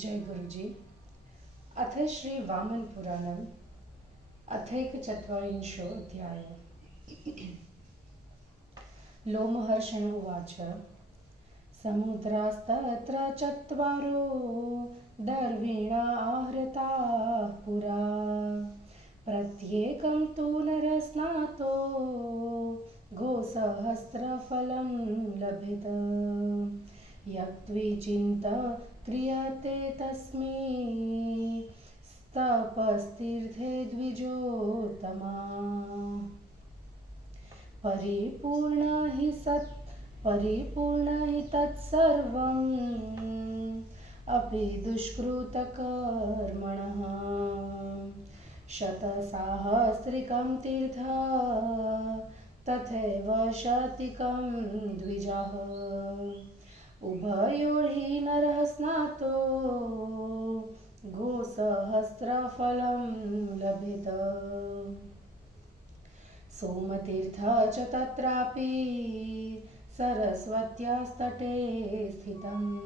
जय गुरुजी। अथ श्री वामन पुराणम् अथैकचत्वारिंशोऽध्यायः। लोमहर्षण उवाच। समुद्रास्तत्र चत्वारो दर्विणा आहृताः पुरा, प्रत्येकं तु नरस्नातो गोसहस्रफलं लभेत। यद्विचिन्त क्रियते तस्मिन् तपस्तीर्थे द्विजोत्तमा। परिपूर्ण हि तत्सर्वम् अपि दुष्कृतकर्मणः। शतसाहस्रिकं तीर्थ तथैव शतिकं द्विजः। उभयोर्हि नरः स्नातो गोसहस्रफलं लभेत। सोमतीर्थ च तत्रापि सरस्वत्यास्तटे स्थितं।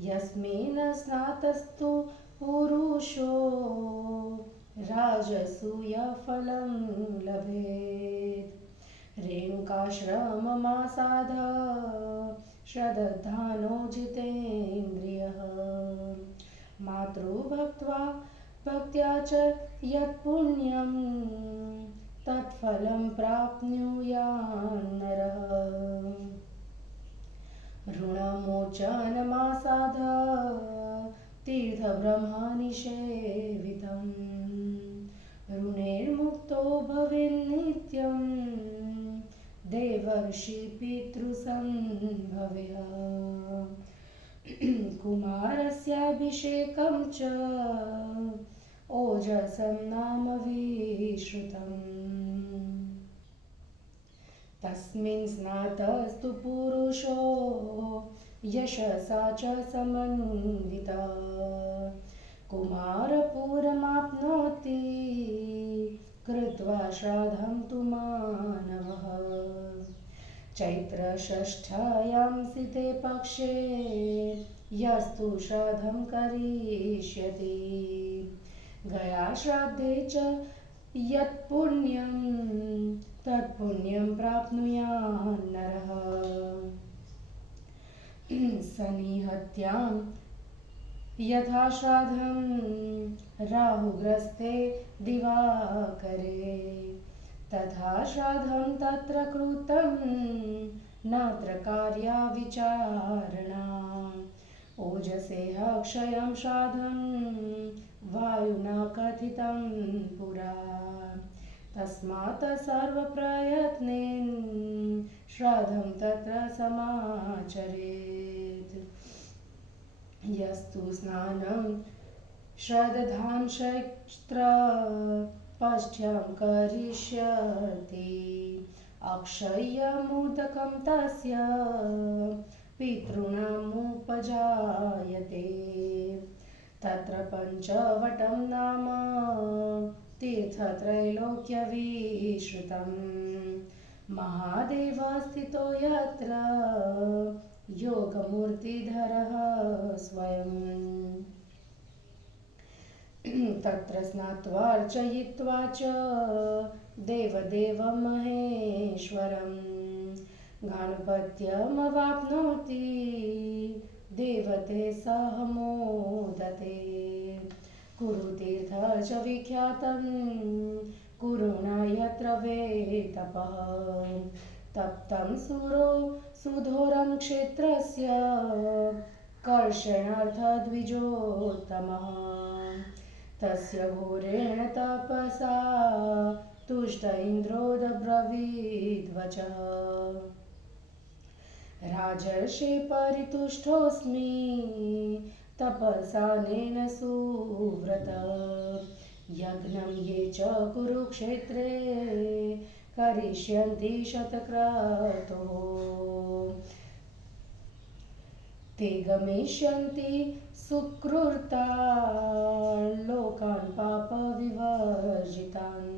यस्मिन् स्नातस्तु पुरुषो राजसूयफलं लभेत्। रेणुकाश्रममासाद श्रद्धानो जितेन्द्रियः। भक्त्या च यत्पुण्यं तत्फलं प्राप्नुयात् नरः। ऋणमोचनमासाद तीर्थब्रह्मनिषेवितं। ऋणैर्मुक्तो भवेन्नित्यं देवर्षिपितृसम्भवः। कुमारस्याभिषेकं च ओजसं नाम विश्रुतम्। तस्मिन् स्नातस्तु पुरुषो यशसा च समन्वितः। कुमारपुरमाप्नोति कृत्वा श्राद्धं तु मानवः। चैत्रषष्ठ्यां सिते पक्षे यस्तु श्राद्धं करिष्यति। गया श्राद्धे च यत्पुण्यं तत्पुण्यं प्राप्नुयात् नरः। सनिहत्यां यथा श्राद्धं राहुग्रस्ते दिवाकरे, तथा श्राद्धं तत्र कृतं नात्र कार्या विचारणा। ओजसेह क्षयं श्राद्धं वायुना कथितं पुरा। तस्मात् सर्वप्रयत्नेन श्राद्धं तत्र समाचरेत्। यस्तु स्नानं श्रद्धांश्च पश्चां करिष्यति, अक्षय्यमुदकं तस्य पितॄणामुपजायते। तत्र पञ्चवटं नाम तीर्थत्रैलोक्यविश्रुतं। महादेवः स्थितो यत्र योगमूर्तिधरः स्वयं। तत्र स्नात्वा अर्चयित्वा च देवदेवं महेश्वरं। गाणपत्यमवाप्नोति देवते सह मोदते। कुरुतीर्थ च विख्यातं कुरुणा यत्र वेतपः। तप्तं सुधोरं क्षेत्रस्य कर्षणार्थद्विजोत्तमः। तस्य घोरेण तपसा तुष्ट इन्द्रोऽब्रवीद्वचः। राजर्षे परितुष्टोऽस्मि तपसानेन सुव्रत। यज्ञं ये च कुरुक्षेत्रे करिष्यन्ति शतक्रतुः। ते गमिष्यन्ति सुकृता लोकान् पापविवर्जितान्।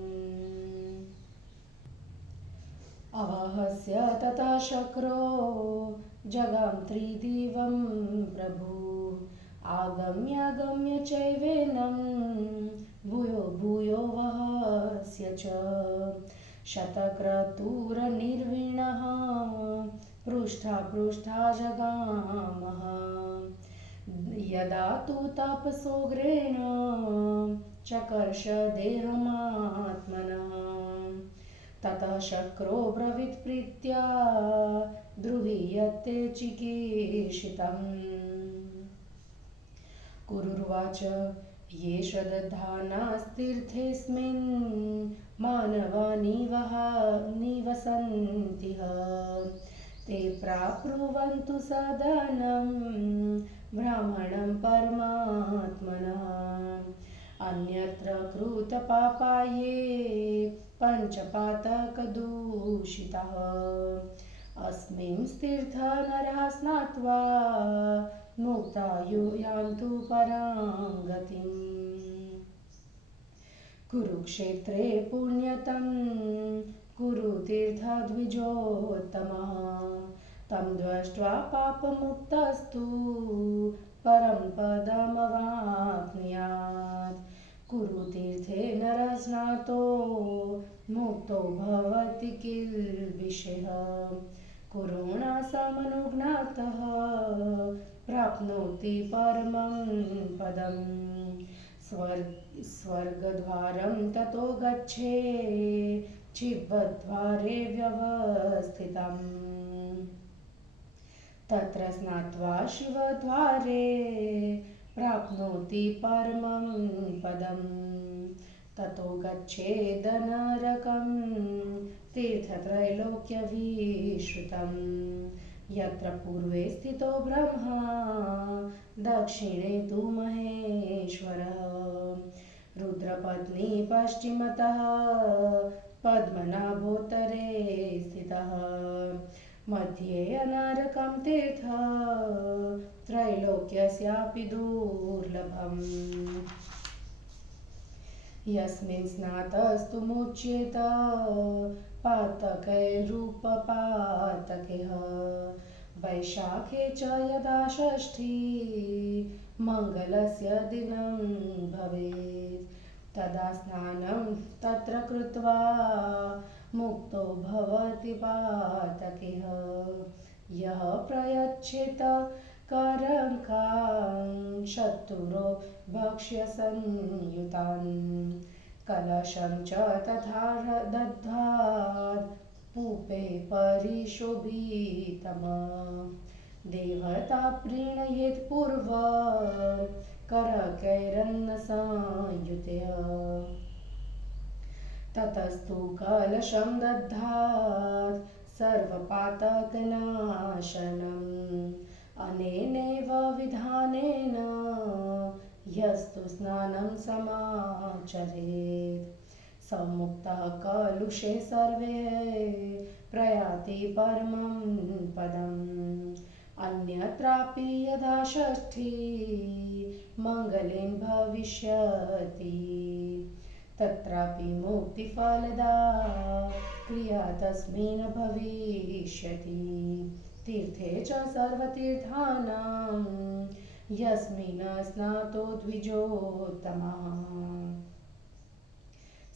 अवहस्य तथा शक्रो जगाम त्रिदिवं प्रभु। आगम्यागम्य चैवेनं भूयो भूयो वहस्य च शतक्रतुरनिर्विणः पृष्ठा जगामः यदा तु तापसोग्रेण चकर्ष देहमात्मनः ततः शक्रो ब्रवीत् प्रीत्या द्रुहीयते चिकीर्षितम् कुरुर्वाच येष दधानास्तीर्थेऽस्मिन् मानवा निवसन्तिह ते प्राप्नुवन्तु सदनं ब्राह्मणं परमात्मनः अन्यत्र कृतपापाये पञ्चपातकदूषितः अस्मिंस्तीर्थ नरः स्नात्वा मुक्ता यान्तु परां गतिम् कुरुक्षेत्रे पुण्यतं कुरुतीर्थद्विजोत्तमः तं दृष्ट्वा पापमुक्तस्तु परं पदमवाप्नुयात् कुरुतीर्थे नरः स्नातो मुक्तो भवति किल्बिषः कुरुणासमनुज्ञातः प्राप्नोति परमं पदम् स्वर्गद्वारं ततो गच्छे चिद्वद्वारे व्यवस्थितम् तत्र स्नात्वा शिवद्वारे प्राप्नोति परमं पदम् ततो गच्छेद नरकं तीर्थत्रैलोक्यविश्रुतम् यत्र पूर्वे स्थितो ब्रह्मा दक्षिणे तु महेश्वरः रुद्रपत्नी पश्चिमतः पद्मनाभोत्तरे स्थितः मध्ये अनारकं तीर्थ त्रैलोक्यस्यापि दुर्लभम् यस्मिन् स्नातस्तु मुच्येत पातकैरूपपातकैः वैशाखे च यदा षष्ठी मङ्गलस्य दिनं भवेत् तदा स्नानं तत्र कृत्वा मुक्तो भवति पातकैः यः प्रयच्छेत करङ्कां शत्रुरो भक्ष्य संयुतान् कलशं च तथा दद्धात् पूपे परिशोभितम् देवता प्रीणयेत् पूर्वं करकैरन्नसंयुतः ततस्तु कलशं दद्धात् सर्वपातकनाशनम् अनेनैव विधानेन यस्तु स्नानं समाचरेत् सम्मुक्तः कलुषे सर्वे प्रयाति परमं पदम् अन्यत्रापि यदा षष्ठी मङ्गलेन भविष्यति तत्रापि मुक्तिफलदा क्रिया तस्मिन् भविष्यति तीर्थे च सर्वतीर्थानां यस्मिन् स्नातो द्विजोत्तमः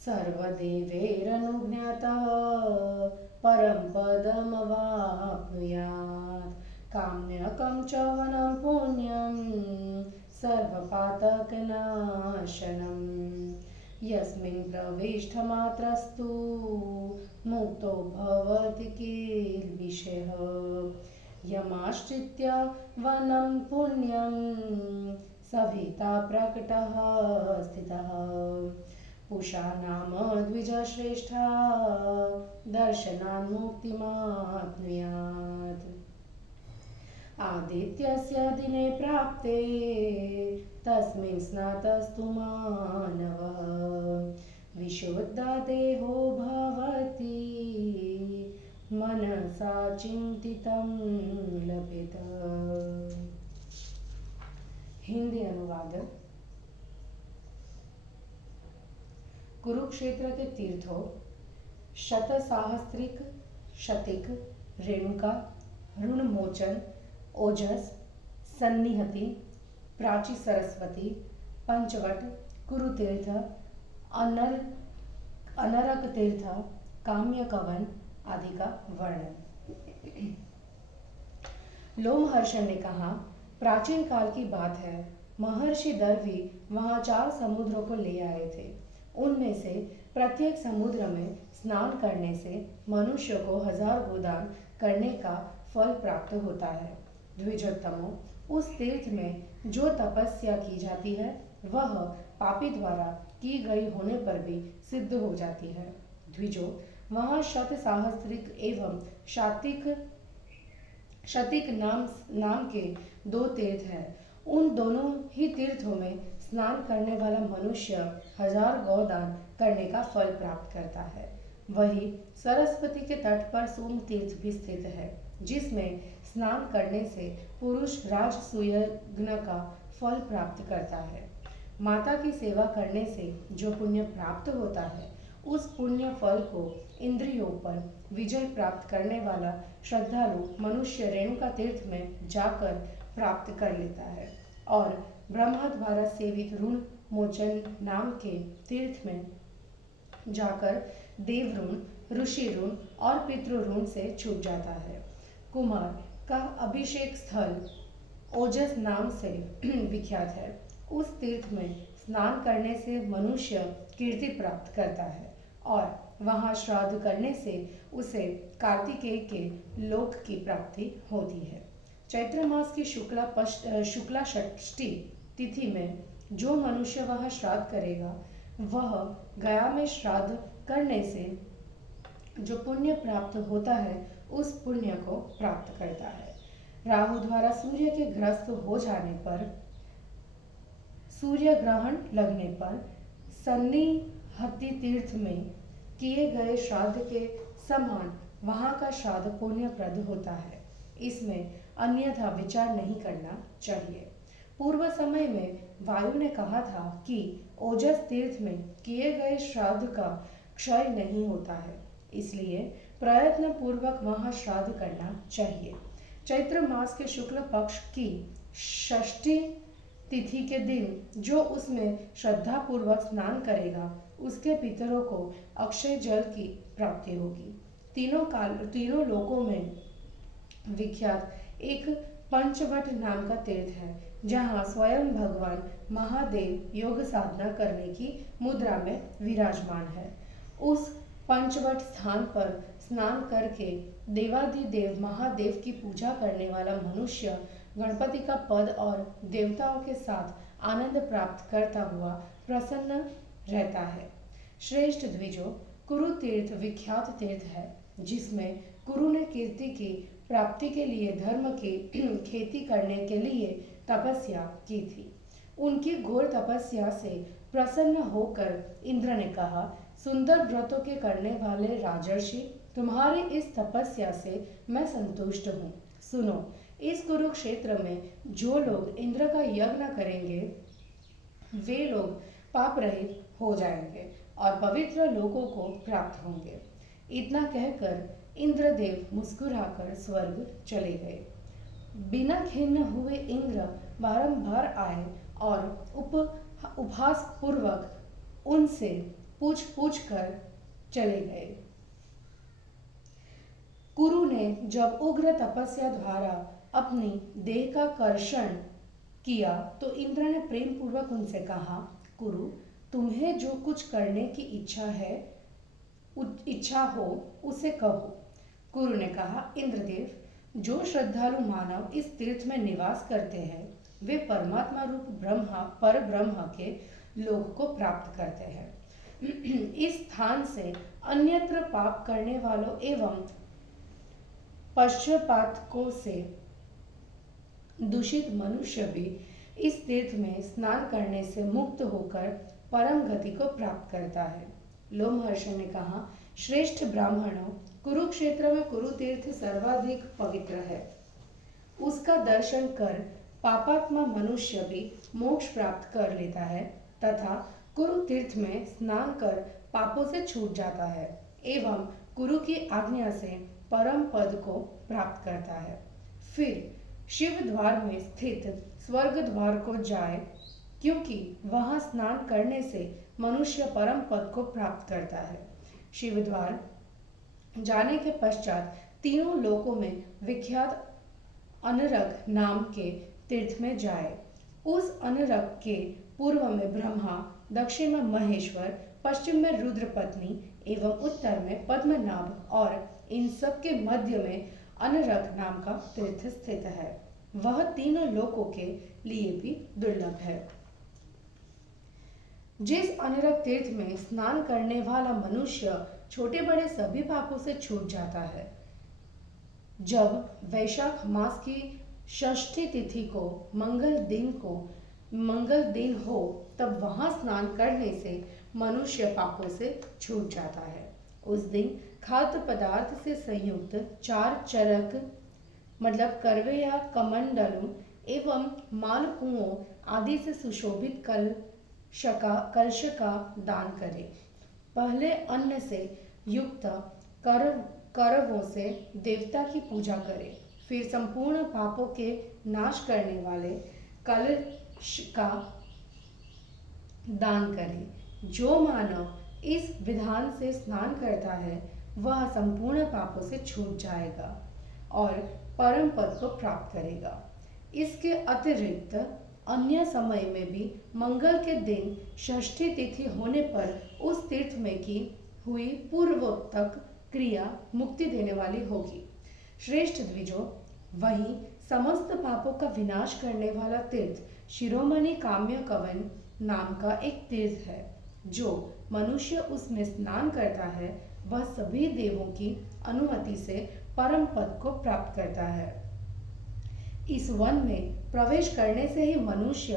सर्वदेवैरनुज्ञातः परं पदमवाप्नुयात् काम्यकं च वनं पुण्यं सर्वपातकनाशनम् यस्मिन् प्रविष्टमात्रस्तु मुक्तो भवति किल्बिषः यमाश्रित्य वनं पुण्यं सविता प्रकटः स्थितः पूषा नाम द्विजश्रेष्ठा दर्शनान् मुक्तिमाप्नुयात् आदित्यस्य दिने प्राप्ते तस्मिन् स्नातस्तु मानवः विशुद्धा देहो भवति मनसा चिंतितं लभेत। हिंदी अनुवाद। कुरुक्षेत्र के तीर्थों शतसाहस्रिक, शतिक, रेणुका, ऋणमोचन, ओजस, सन्निहति, प्राची सरस्वती, पंचवट, कुरुतीर्थ, अनर अनरक तीर्थ, काम्य कवन आदि का वर्णन। लोमहर्षण ने कहा, प्राचीन काल की बात है, महर्षि दर्वी वहां 4 समुद्रों को ले आए थे। उनमें से प्रत्येक समुद्र में स्नान करने से मनुष्य को 1000 गोदान करने का फल प्राप्त होता है। द्विजोत्तमों, उस तीर्थ में जो तपस्या की जाती है वह पापी द्वारा की गई होने पर भी सिद्ध हो जाती है। द्विजो, वहाँ शत सहस्त्रिक एवं शतिक नाम के 2 तीर्थ हैं। उन दोनों ही तीर्थों में स्नान करने वाला मनुष्य 1000 गौदान करने का फल प्राप्त करता है। वही सरस्वती के तट पर सोम तीर्थ भी स्थित है, जिसमें स्नान करने से पुरुष राजसूयज्ञ का फल प्राप्त करता है। माता की सेवा करने से जो पुण्य प्राप्त होता है, उस पुण्य फल को इंद्रियों पर विजय प्राप्त करने वाला श्रद्धालु मनुष्य रेणुका तीर्थ में जाकर प्राप्त कर लेता है और ब्रह्मा द्वारा सेवित ऋण मोचन नाम के तीर्थ में जाकर देव ऋण, ऋषि ऋण और पितृ ऋण से छूट जाता है। कुमार का अभिषेक स्थल ओजस नाम से विख्यात है। उस तीर्थ में स्नान करने से मनुष्य कीर्ति प्राप्त करता है और वहाँ श्राद्ध करने से उसे कार्तिकेय के लोक की प्राप्ति होती है। चैत्र मास की शुक्ला षष्ठी तिथि में जो मनुष्य वहाँ श्राद्ध करेगा, वह गया में श्राद्ध करने से जो पुण्य प्राप्त होता है, उस पुण्य को प्राप्त करता है। राहु द्वारा सूर्य के ग्रस्त हो जाने पर, सूर्य ग्रहण लगने पर सन्निहति तीर्थ में किए गए श्राद्ध के समान वहाँ का श्राद्ध पुण्यप्रद होता है। इसमें अन्यथा विचार नहीं करना चाहिए। पूर्व समय में वायु ने कहा था कि ओजस तीर्थ में किए गए श्राद्ध का क्षय नहीं होता है, इसलिए प्रयत्न पूर्वक वहाँ श्राद्ध करना चाहिए। चैत्र मास के शुक्ल पक्ष की षष्ठी तिथि के दिन जो उसमें श्रद्धा पूर्वक स्नान करेगा, उसके पितरों को अक्षय जल की प्राप्ति होगी। तीनों लोकों में विख्यात एक पंचवट नाम का तीर्थ है, जहाँ स्वयं भगवान महादेव योग साधना करने की मुद्रा में विराजमान है। उस पंचवट स्थान पर स्नान करके देवाधिदेव महादेव की पूजा करने वाला मनुष्य गणपति का पद और देवताओं के साथ आनंद प्राप्त करता हुआ प्रसन्न रहता है। श्रेष्ठ द्विजो, कुरु तीर्थ विख्यात तीर्थ है, जिसमें कुरु ने कीर्ति की प्राप्ति के लिए धर्म की खेती करने के लिए तपस्या की थी। उनकी घोर तपस्या से प्रसन्न होकर इंद्र ने कहा, सुंदर व्रतों के करने वाले राजर्षि, तुम्हारी इस तपस्या से मैं संतुष्ट हूँ। सुनो, इस कुरुक्षेत्र में जो लोग इंद्र का यज्ञ करेंगे, वे लोग पाप रहित हो जाएंगे और पवित्र लोकों को प्राप्त होंगे। इतना कहकर इंद्रदेव मुस्कुराकर स्वर्ग चले गए। बिना खिन्न हुए इंद्र बारंबार आए और उपहास पूर्वक उनसे पूछ कर चले गए। कुरु ने जब उग्र तपस्या द्वारा अपनी देह का कर्षण किया तो इंद्र ने प्रेम पूर्वक उनसे कहा, कुरु, तुम्हें जो कुछ करने की इच्छा हो उसे कहो। कुरु ने कहा, इंद्रदेव, जो श्रद्धालु मानव इस तीर्थ में निवास करते हैं, वे परमात्मा रूप पर ब्रह्म के लोक को प्राप्त करते हैं। इस स्थान से अन्यत्र पाप करने वालों एवं पश्चातापों से दूषित मनुष्य भी इस तीर्थ में स्नान करने से मुक्त होकर परम गति को प्राप्त करता है। लोमहर्षण ने कहा, श्रेष्ठ ब्राह्मणों, कुरुक्षेत्र में कुरु तीर्थ सर्वाधिक पवित्र है। उसका दर्शन कर पापात्मा मनुष्य भी मोक्ष प्राप्त कर लेता है तथा कुरु तीर्थ में स्नान कर पापों से छूट जाता है एवं गुरु की आज्ञा से परम पद को प्राप्त करता है। फिर शिव द्वार में स्थित स्वर्ग द्वार को जाए, क्योंकि वहां स्नान करने से मनुष्य परम पद को प्राप्त करता है। शिव द्वार जाने के पश्चात तीनों लोकों में विख्यात अनरग नाम के तीर्थ में जाए। उस अनरग के पूर्व में ब्रह्मा, दक्षिण में महेश्वर, पश्चिम में रुद्र पत्नी एवं उत्तर में पद्मनाभ और इन सब के मध्य में अनरग नाम का तीर्थ स्थित है। वह तीनों लोकों के लिए भी दुर्लभ है। जिस अनरग तीर्थ में स्नान करने वाला मनुष्य छोटे बड़े सभी पापों से छूट जाता है। जब वैशाख मास की षष्ठी तिथि को मंगल दिन हो, तब वहां स्नान करने से मनुष्य पापों से छूट जाता है। उस दिन खाद्य पदार्थ से संयुक्त 4 चरक मतलब करवे या कमंडलू एवं मालपुओं आदि से सुशोभित कलश का दान करें। पहले अन्न से युक्त करवों से देवता की पूजा करें, फिर संपूर्ण पापों के नाश करने वाले कलश का दान करें। जो मानव इस विधान से स्नान करता है वह संपूर्ण पापों से छूट जाएगा और परम पद को प्राप्त करेगा। इसके अतिरिक्त अन्य समय में भी मंगल के दिन षष्ठी तिथि होने पर उस तीर्थ में की हुई पूर्वोक्त क्रिया मुक्ति देने वाली होगी। श्रेष्ठ द्विजों, वही समस्त पापों का विनाश करने वाला तीर्थ शिरोमणि काम्य कवन नाम का एक तीर्थ है। जो मनुष्य उसमें स्नान करता है वह सभी देवों की अनुमति से परम पद को प्राप्त करता है। इस वन में प्रवेश करने से ही मनुष्य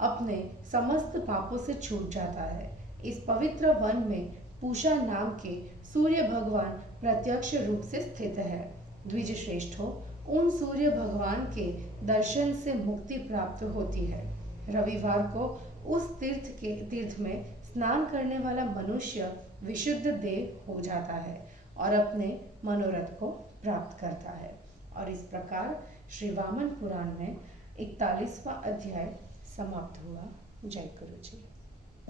अपने समस्त पापों से छूट जाता है। इस पवित्र वन में पूषा नाम के सूर्य भगवान प्रत्यक्ष रूप से स्थित है। द्विज श्रेष्ठो, उन सूर्य भगवान के दर्शन से मुक्ति प्राप्त होती है। रविवार को उस तीर्थ में स्नान करने वाला मनुष्य विशुद्ध देह हो जाता है और अपने मनोरथ को प्राप्त करता है। और इस प्रकार श्री वामन पुराण में 41वां अध्याय समाप्त हुआ। जय गुरु जी।